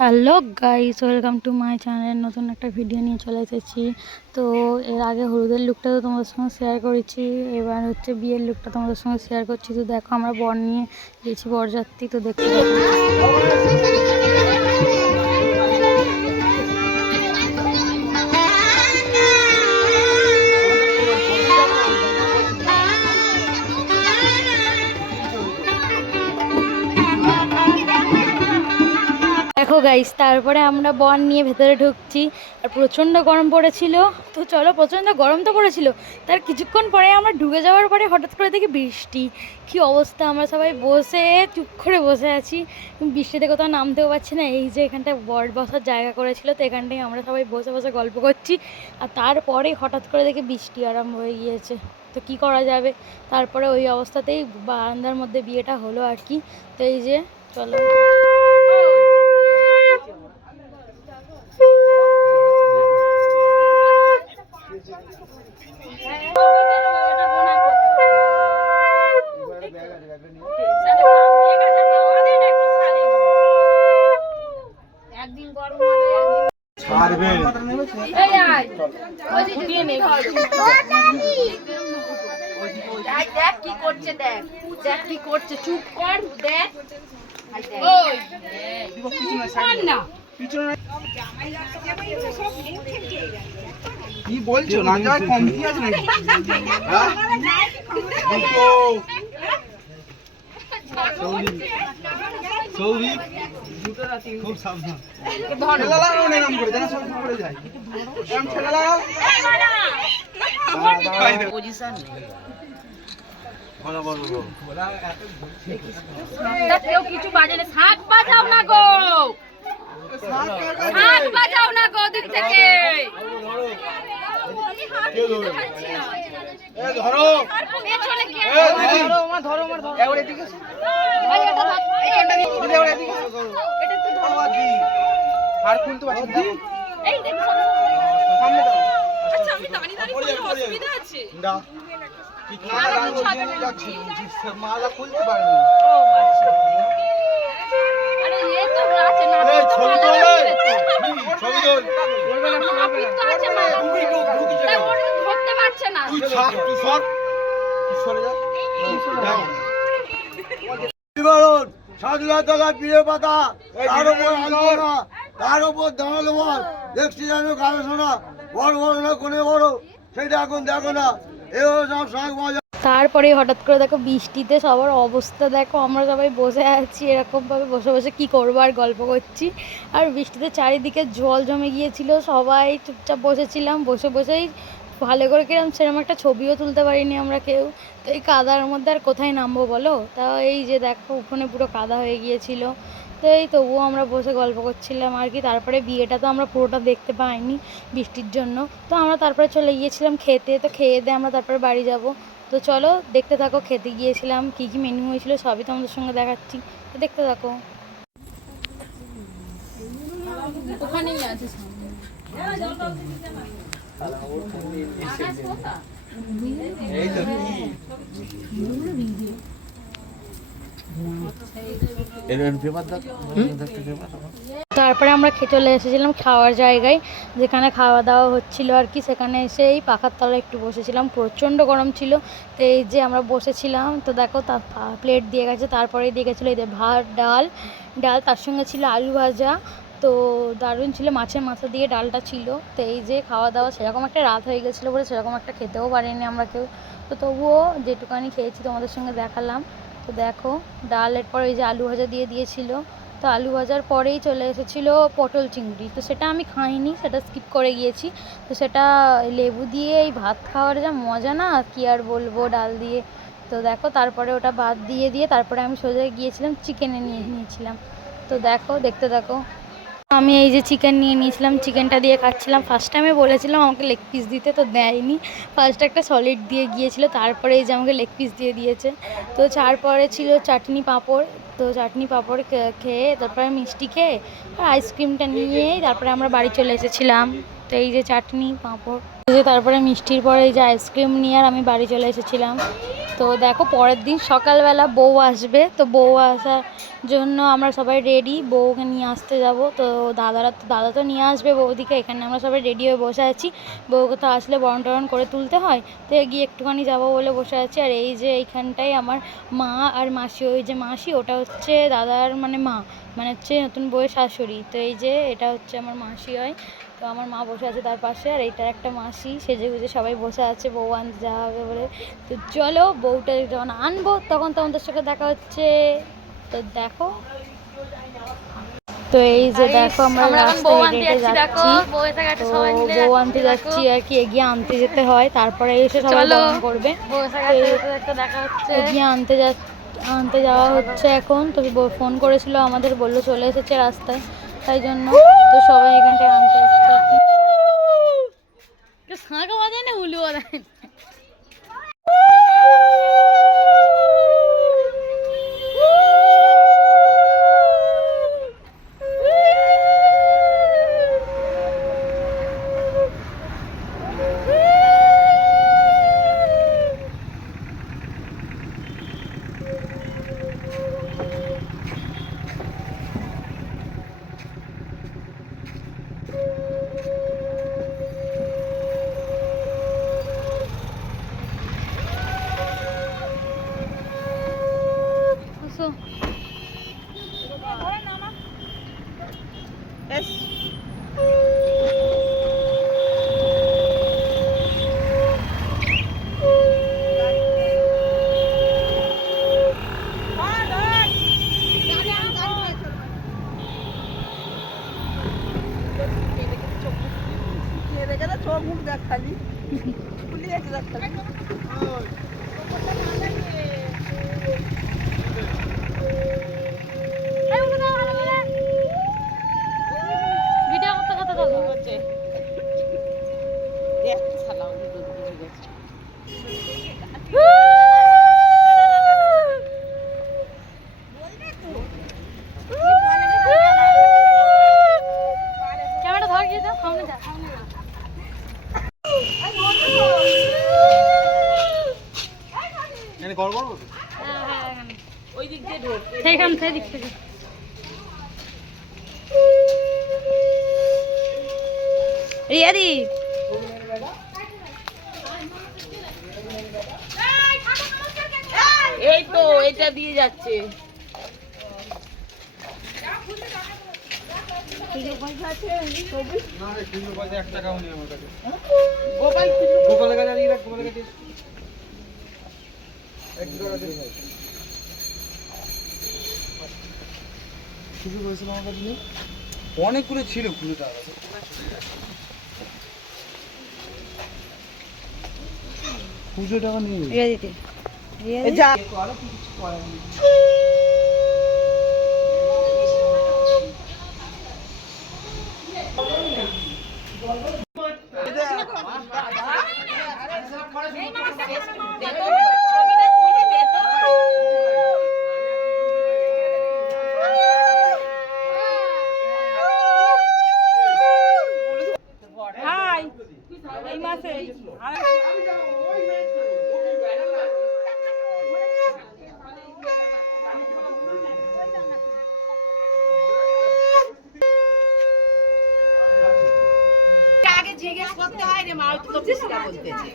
Hello guys, welcome to my channel. নতুন একটা video নিয়ে চলে এসেছি। তো এর আগে হলুদের লুকটা তো তোমাদের সঙ্গে শেয়ার করেছি, এবার হচ্ছে বিয়ের লুকটা তোমাদের সঙ্গে শেয়ার করছি। তো দেখো আমরা বর নিয়ে গেছি বরযাত্রী, তো দেখতে দেখো গাইস, তারপরে আমরা বর নিয়ে ভেতরে ঢুকছি। আর প্রচণ্ড গরম পড়েছিল। তো চলো, প্রচণ্ড গরম তো পড়েছিল, তার কিছুক্ষণ পরে আমরা ঢুকে যাওয়ার পরে হঠাৎ করে দেখি বৃষ্টি। কি অবস্থা, আমরা সবাই বসে চুপ করে বসে আছি, বৃষ্টিতে কোথাও নামতেও পারছি না। এই যে এখানটায় বর বসার জায়গা করেছিল, তো এখানটায় আমরা সবাই বসে বসে গল্প করছি। আর তারপরে হঠাৎ করে দেখি বৃষ্টি আরম্ভ হয়ে গিয়েছে। তো কি করা যাবে, তারপরে ওই অবস্থাতেই বারান্দার মধ্যে বিয়েটা হলো আর কি। তো এই যে চলো, কি করছে, দেখ দেখ কি করছে, চুপ কর, দেখ কি বলছো? না যাওয়ার কমতি আছে নাকি? খুব সাবধান, ঠেলা লাগাও না, নাম করে যেন সব পড়ে যায়। এরকম ঠেলা লাগাও। পজিশন নেই, কেউ কিছু বাজে না, শাক বাজাও না গো, শাক বাজাও না গো দিক থেকে। ধরো, পেছনে কে ধরো, আমার ধরো, আমার ধরো, এবার এদিকে এসো। এটা একটু ধরো, আর খুলতে পারছি না। এই দেখ সামনে দাও। আচ্ছা, আমি দাঁড়িয়ে দাঁড়িয়ে কোনো অসুবিধা আছে? না, কি খানা দাঁড়িয়ে বলতে যাচ্ছি, মালা খুলতে পারেনি। ও আচ্ছা, আরে এই তো আছে না, এই তো ছবি মালা তোলে, আছে। ছবি তোল। আপনি তো আছে মালা, তাই ওর ধরতে পারছে না। তুই ছাড়, তুই সর, তুই সরে যা। বিবরণ স্বাধীনতা প্রিয় পাতা, তার উপর আলোচনা, তার উপর দাঁড়ালো বল, দেখছি যেন গবেষণা, বড় বড় না কোনে বড়, সেটা এখন দেখো না, এও সব শাক মজা। তারপরে হঠাৎ করে দেখো বৃষ্টিতে সবার অবস্থা দেখো, আমরা সবাই বসে আছি এরকমভাবে বসে বসে কি করবো আর গল্প করছি। আর বৃষ্টিতে চারিদিকে জল জমে গিয়েছিল, সবাই চুপচাপ বসেছিলাম, বসে বসেই ভালো করে কিরম সেরকম একটা ছবিও তুলতে পারিনি আমরা কেউ। তো এই কাদার মধ্যে আর কোথায় নামবো বলো, তাও এই যে দেখো উঠোনে পুরো কাদা হয়ে গিয়েছিল। তো এই তবুও আমরা বসে গল্প করছিলাম আর কি। তারপরে বিয়েটা তো আমরা পুরোটা দেখতে পাইনি বৃষ্টির জন্য, তো আমরা তারপরে চলে গিয়েছিলাম খেতে। তো খেয়ে দিয়ে আমরা তারপরে বাড়ি যাব। তো চলো দেখতে থাকো, খেতে গিয়েছিলাম, কী কী মেনু হয়েছিল সবই তোমাদের সঙ্গে দেখাচ্ছি, তো দেখতে থাকো। ওখানেই আছে তারপরে আমরা চলে এসেছিলাম খাওয়ার জায়গায়, যেখানে খাওয়া দাওয়া হচ্ছিল আর কি। সেখানে এসে এই পাখার তলায় একটু বসেছিলাম, প্রচণ্ড গরম ছিল। তো এই যে আমরা বসেছিলাম, তো দেখো তার প্লেট দিয়ে গেছে, তারপরে দিয়ে গেছিলো এই যে ভাত, ডাল, তার সঙ্গে ছিল আলু ভাজা। তো দারুণ ছিল, মাছের মাথা দিয়ে ডালটা ছিল। তো এই যে খাওয়া দাওয়া, সেরকম একটা রাত হয়ে গেছিলো বলে সেরকম একটা খেতেও পারিনি আমরা কেউ। তো তবুও যেটুকানি খেয়েছি তোমাদের সঙ্গে দেখালাম। তো দেখো ডালের পর এই যে আলু ভাজা দিয়ে দিয়েছিল। তো আলু ভাজার পরেই চলে এসেছিলো পটল চিংড়ি, তো সেটা আমি খাইনি, সেটা স্কিপ করে গিয়েছি। তো সেটা লেবু দিয়ে এই ভাত খাওয়ার যা মজা না, কি আর বলবো, ডাল দিয়ে। তো দেখো তারপরে ওটা ভাত দিয়ে তারপরে আমি সোজা গিয়েছিলাম চিকেনে নিয়েছিলাম। তো দেখো, দেখতে দেখো, আমি এই যে চিকেন নিয়ে নিয়েছিলাম, চিকেনটা দিয়ে খাচ্ছিলাম। ফার্স্ট টাইমে বলেছিলাম আমাকে লেগ পিস দিতে, তো দেয়নি। ফার্স্ট একটা সলিড দিয়ে গিয়েছিল, তারপরে এই যে আমাকে লেগ পিস দিয়ে দিয়েছে। তো তারপরে ছিল চাটনি পাঁপড়। তো চাটনি পাঁপড় খেয়ে তারপরে মিষ্টি খেয়ে আর আইসক্রিমটা নিয়েই তারপরে আমরা বাড়ি চলে এসেছিলাম। তো এই যে চাটনি পাঁপড়, এই যে তারপরে মিষ্টির পরে এই যে আইসক্রিম নিয়ে আর আমি বাড়ি চলে এসেছিলাম। তো দেখো পরের দিন সকালবেলা বউ আসবে, তো বউ আসার জন্য আমরা সবাই রেডি, বউকে নিয়ে আসতে যাব। তো দাদা তো নিয়ে আসবে বৌদিকে, এখানে আমরা সবাই রেডি হয়ে বসে আছি। বউকে তো আসলে বরণ টরণ করে তুলতে হয়, তো এগিয়ে একটুখানি যাবো বলে বসে আছি। আর এই যে এইখানটায় আমার মা আর মাসি, ওই যে মাসি ওটা হচ্ছে দাদার মানে মা, মানে হচ্ছে নতুন বউয়ের শাশুড়ি। তো এই যে এটা হচ্ছে আমার মাসি হয়, তো আমার মা বসে আছে তার পাশে, আর এইটার একটা মাসি সেজে গুজে সবাই বসে আছে বউ আনতে যাওয়া হবে বলে। তো চলো বউটা যখন আনবো তখন তোমাদের সাথে দেখা হচ্ছে। তো দেখো, তো এই যে দেখো আমরা রাস্তায় হেঁটে হেঁটে যাচ্ছি, তো বউ আনতে যাচ্ছি আর কি, এগিয়ে আনতে যেতে হয়, তারপরে এসে সবাই বরণ করবে। এগিয়ে আনতে যাওয়া হচ্ছে এখন। তো ফোন করেছিল আমাদের, বললো চলে এসেছে রাস্তায়, তাই জন্য তো সবাই এখানটায় আনতে যাচ্ছে। শাঁখা বাজায় না, হুলু বাজায়। রিয়াদি এই তো এটা দিয়ে যাচ্ছে। অনেকগুলো ছিল পুজোটা, পুজো টাকা নিয়ে রিয়াদিতে জিজ্ঞেস করতে হয় রে মা, তো পিসিরা বলতেছে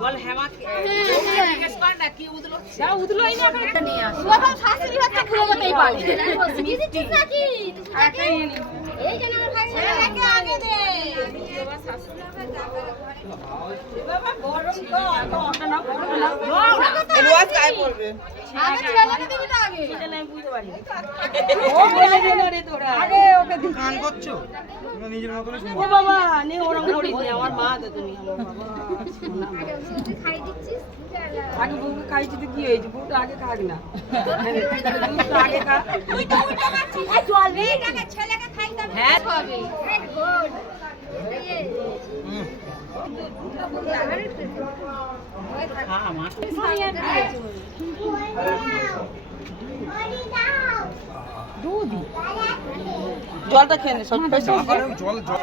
বল হেমা জিজ্ঞেস কর না কি উদলো যা উদলোই না একটা নিয়ে আসো বাবা শাশুড়ি হচ্ছে খুলে যেতেই পারে দিদি ঠিক নাকি এই যে আমার ভাই ছেলেকে আগে দে বাবা শাশুড়ি আমার বাবা গরম তো ওটা না রোজ কাই পড়বে আগে ছেলেকে দিবি না আগে সেটা নাই বুঝতে পারি ও বলে দিন রে তোরা আরে ওকে গান করছো তুমি নিজের মতই শুনো ও বাবা নে ওরকম করিস না আমার মা তো তুমি আমার বাবা খাই দিচ্ছিস আগে বউকে খাইছি তো কি হয়েছে, বউটা আগে খাক না তুই আগে খা, তুই তো উল্টো মারছিস এই চল রে টাকা ছেলেকে খাই দাও হ্যাঁ খাবে গুড হ্যাঁ মা দুধ জলটা খেয়ে নে সব জল জল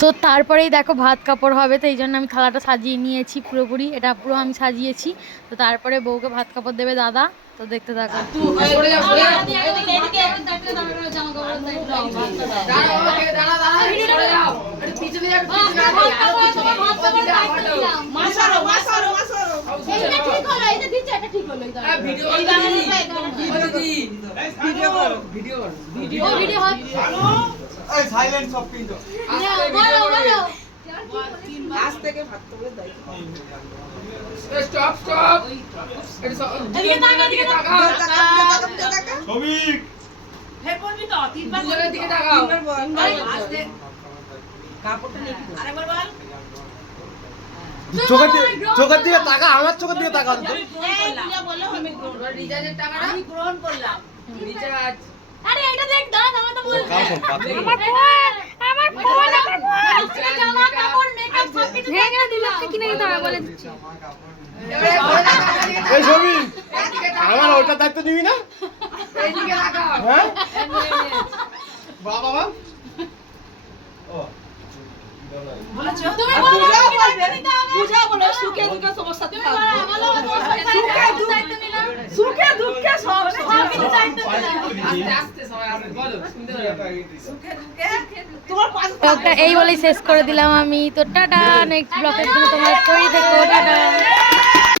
তো তারপরেই দেখো ভাত কাপড় হবে, তো এই জন্য আমি থালাটা সাজিয়ে নিয়েছি পুরোপুরি, এটা পুরো আমি সাজিয়েছি। তো তারপরে বউকে ভাত কাপড় দেবে দাদা, তো দেখতে থাকো। সাইলেন্ট সব কিন্তু আজ থেকে ভাত করে দাই স্টপ স্টপ এদিকে তাকা ছবি হে বলবি তো তিনবার দুজনের দিকে তাকাও আস্তে কাপড়টা নিয়ে আরেকবার বল চোখের দিকে তাকা, আমার চোখের দিকে তাকা তো। বলো আমি রিচার্জের টাকাটা আমি গ্রহণ করলাম রিচার্জ। আরে এটা দেখ দাদা, আমি তো বলছি জামা কাপড় মেকআপ সব কিছু ভেঙে দিলাম, কিনে দিতে হবে বলে দিচ্ছি। এই ছবি আমার ওটা দায়িত্ব নিবি না? এইদিকে তাকাও। হ্যাঁ বাবা বাবা বলেছো তুমি বলো বুঝাও বলো সুখে দুঃখে সমস্যা তুমি বলো সুখে দুঃখে সব কিছু দায়িত্ব নিলাম। আস্তে আস্তে সবাই আস্তে বলো শুনতে পারো। সুখে দুঃখে তোমার ব্লগটা এই বলেই শেষ করে দিলাম আমি। তো টাটা, নেক্সট ব্লগের জন্য তোমরা তৈরি থেকো, টাটা।